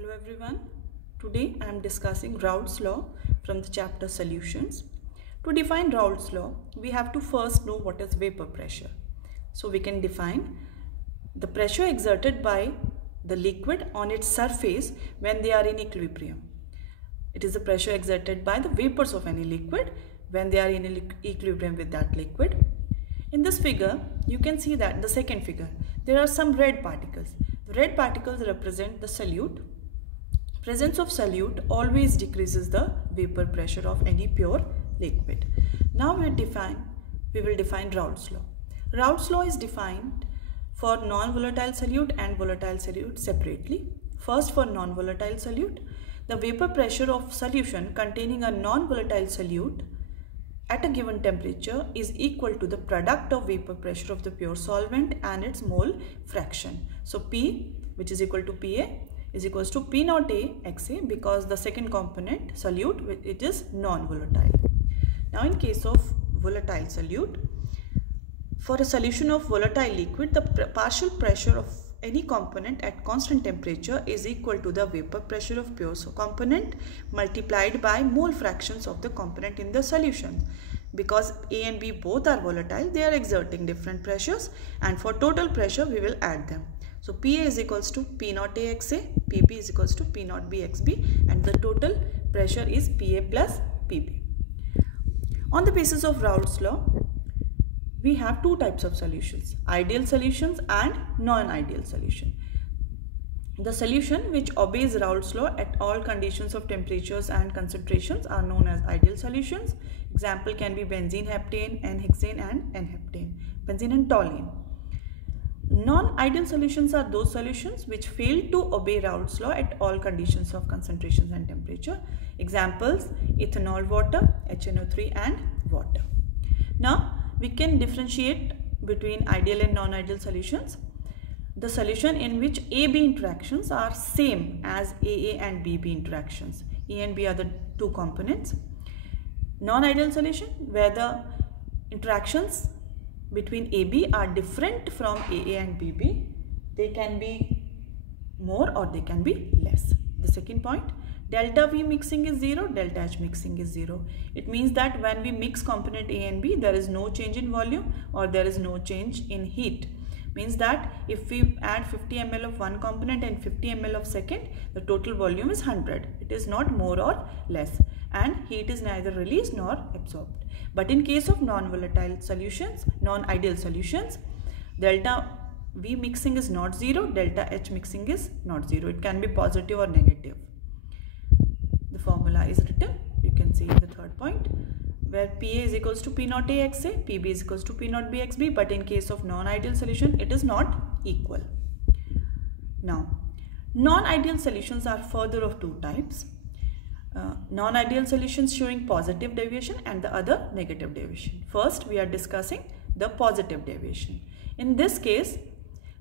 Hello everyone. Today I am discussing Raoult's law from the chapter Solutions. To define Raoult's law, we have to first know what is vapor pressure. So we can define the pressure exerted by the liquid on its surface when they are in equilibrium. It is the pressure exerted by the vapors of any liquid when they are in equilibrium with that liquid. In this figure, you can see that the second figure, there are some red particles. The red particles represent the solute. Presence of solute always decreases the vapor pressure of any pure liquid. Now we will define Raoult's law. Raoult's law is defined for non-volatile solute and volatile solute separately. First, for non-volatile solute, the vapor pressure of solution containing a non-volatile solute at a given temperature is equal to the product of vapor pressure of the pure solvent and its mole fraction. So P, which is equal to Pa, is equals to P naught A XA, because the second component solute, it is non-volatile. Now in case of volatile solute, for a solution of volatile liquid, the partial pressure of any component at constant temperature is equal to the vapor pressure of pure component multiplied by mole fractions of the component in the solution. Because A and B both are volatile, they are exerting different pressures, and for total pressure we will add them. So Pa is equals to P naught A XA, Pp is equals to P naught B XB, and the total pressure is Pa plus Pb. On the basis of Raoult's law, we have two types of solutions, ideal solutions and non-ideal solution. The solution which obeys Raoult's law at all conditions of temperatures and concentrations are known as ideal solutions. Example can be benzene, heptane, N-hexane and N-heptane, benzene and toluene. Non-ideal solutions are those solutions which fail to obey Raoult's law at all conditions of concentrations and temperature. Examples: ethanol, water, HNO3 and water. Now we can differentiate between ideal and non-ideal solutions. The solution in which A-B interactions are same as AA and BB interactions. A and B are the two components. Non-ideal solution where the interactions between AB are different from AA and BB. They can be more or they can be less. The second point, delta V mixing is 0, delta H mixing is 0. It means that when we mix component A and B, there is no change in volume or there is no change in heat. Means that if we add 50 ml of one component and 50 ml of second, the total volume is 100. It is not more or less, and heat is neither released nor absorbed. But in case of non-volatile solutions, non-ideal solutions, delta V mixing is not 0, delta H mixing is not 0. It can be positive or negative. The formula is written, you can see in the third point, where Pa is equals to P naught A XA, Pb is equals to P naught B XB, but in case of non-ideal solution, it is not equal. Now, non-ideal solutions are further of two types. Non-ideal solutions showing positive deviation and the other negative deviation. First, we are discussing the positive deviation. In this case,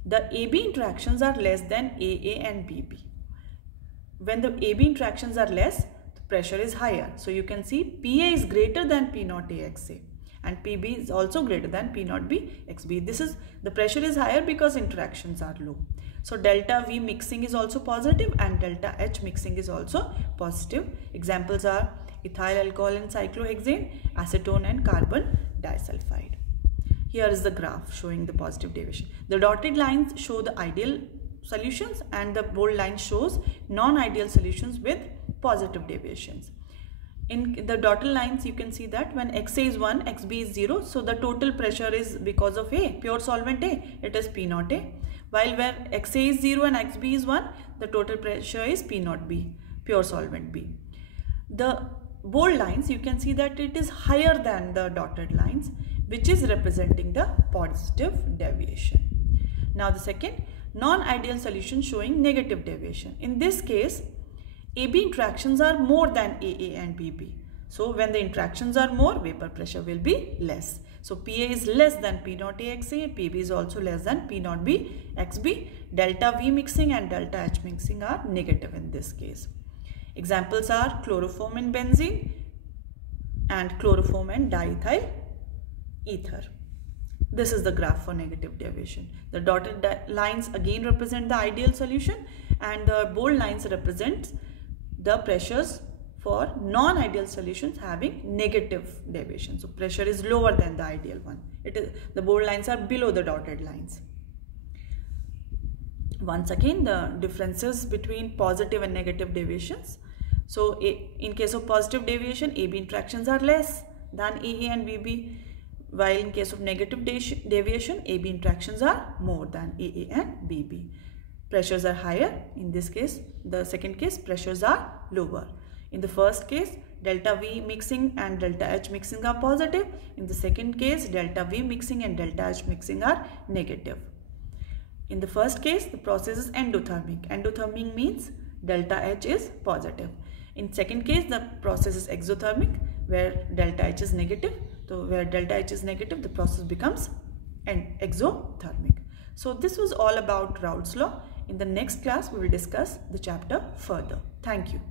the AB interactions are less than AA and BB. When the AB interactions are less, the pressure is higher. So you can see Pa is greater than P naught A XA and Pb is also greater than P naught B XB. This is, the pressure is higher because interactions are low. So delta V mixing is also positive and delta H mixing is also positive. Examples are ethyl alcohol and cyclohexane, acetone and carbon disulfide. Here is the graph showing the positive deviation. The dotted lines show the ideal solutions and the bold line shows non-ideal solutions with positive deviations. In the dotted lines, you can see that when XA is 1, XB is 0, so the total pressure is because of A, pure solvent A, it is P naught A. While where XA is 0 and XB is 1, the total pressure is P naught B, pure solvent B. The bold lines, you can see that it is higher than the dotted lines, which is representing the positive deviation. Now the second, non-ideal solution showing negative deviation. In this case, AB interactions are more than AA and BB. So when the interactions are more, vapor pressure will be less. So Pa is less than P naught A XA, Pb is also less than P naught B XB. Delta V mixing and delta H mixing are negative in this case. Examples are chloroform in benzene and chloroform and diethyl ether. This is the graph for negative deviation. The dotted lines again represent the ideal solution and the bold lines represent the pressures for non-ideal solutions having negative deviation. So pressure is lower than the ideal one. The bold lines are below the dotted lines. Once again, the differences between positive and negative deviations. So in case of positive deviation, AB interactions are less than AA and BB, while in case of negative deviation, AB interactions are more than AA and BB. Pressures are higher. In this case, the second case, pressures are lower. In the first case, delta V mixing and delta H mixing are positive. In the second case, delta V mixing and delta H mixing are negative. In the first case, the process is endothermic. Endothermic means delta H is positive. In second case, the process is exothermic, where delta H is negative. So where delta H is negative, the process becomes exothermic. So this was all about Raoult's law. In the next class, we will discuss the chapter further. Thank you.